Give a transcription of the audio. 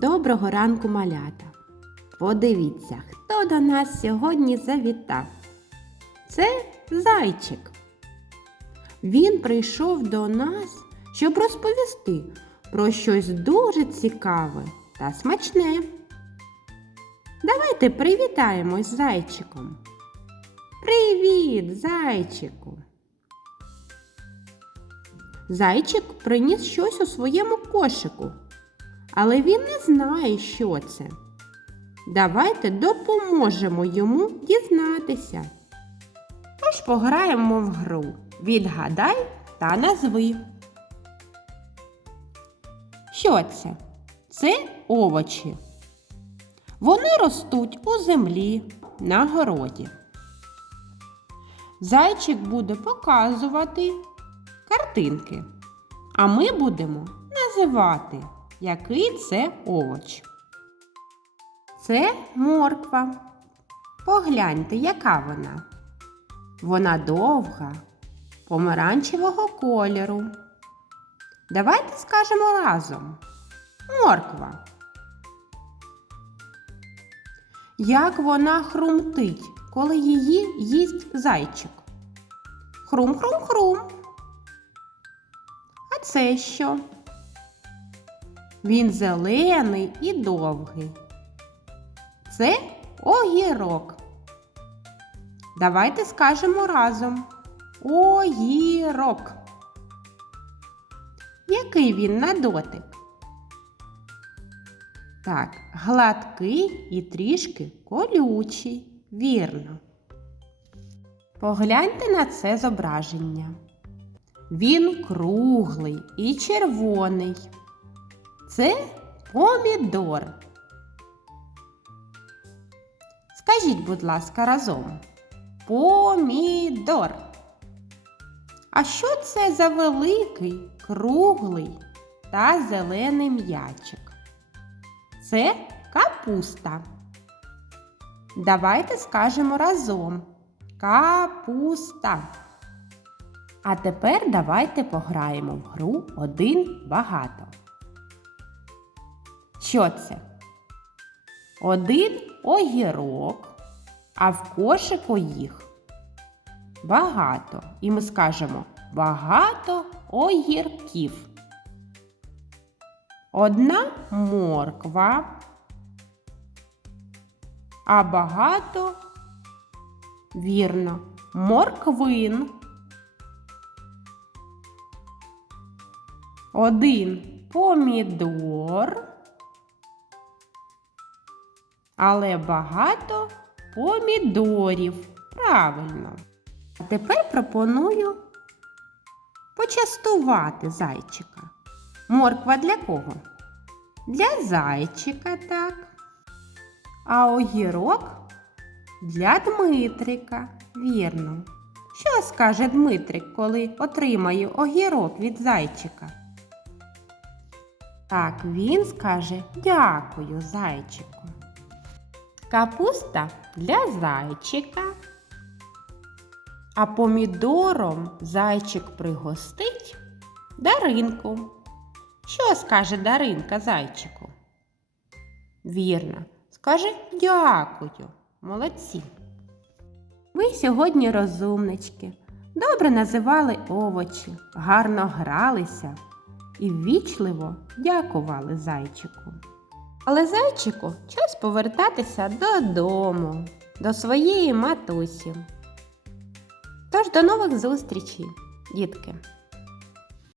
Доброго ранку, малята! Подивіться, хто до нас сьогодні завітав. Це зайчик. Він прийшов до нас, щоб розповісти про щось дуже цікаве та смачне. Давайте привітаємось зайчиком. Привіт, зайчику! Зайчик приніс щось у своєму кошику, але він не знає, що це. Давайте допоможемо йому дізнатися. Тож пограємо в гру. Відгадай та назви. Що це? Це овочі. Вони ростуть у землі на городі. Зайчик буде показувати картинки, а ми будемо називати, який це овоч. Це морква. Погляньте, яка вона. Вона довга, помаранчевого кольору. Давайте скажемо разом. Морква. Як вона хрумтить, коли її їсть зайчик? Хрум-хрум-хрум. А це що? Він зелений і довгий. Це огірок. Давайте скажемо разом. Огірок. Який він на дотик? Так, гладкий і трішки колючий. Вірно. Погляньте на це зображення. Він круглий і червоний. Це помідор. Скажіть, будь ласка, разом. Помідор. А що це за великий, круглий та зелений м'ячик? Це капуста. Давайте скажемо разом. Капуста. А тепер давайте пограємо в гру один багато. Що це? Один огірок, а в кошику їх багато. І ми скажемо багато огірків. Одна морква, а багато вірно морквин. Один помідор, але багато помідорів. Правильно. А тепер пропоную почастувати зайчика. Морква для кого? Для зайчика, так. А огірок для Дмитрика. Вірно. Що скаже Дмитрик, коли отримає огірок від зайчика? Так, він скаже дякую, зайчику. Капуста для зайчика. А помідором зайчик пригостить Даринку. Що скаже Даринка зайчику? Вірно, скаже дякую. Молодці. Ви сьогодні розумнички, добре називали овочі, гарно гралися і ввічливо дякували зайчику. Але зайчику час повертатися додому, до своєї матусі. Тож до нових зустрічей, дітки!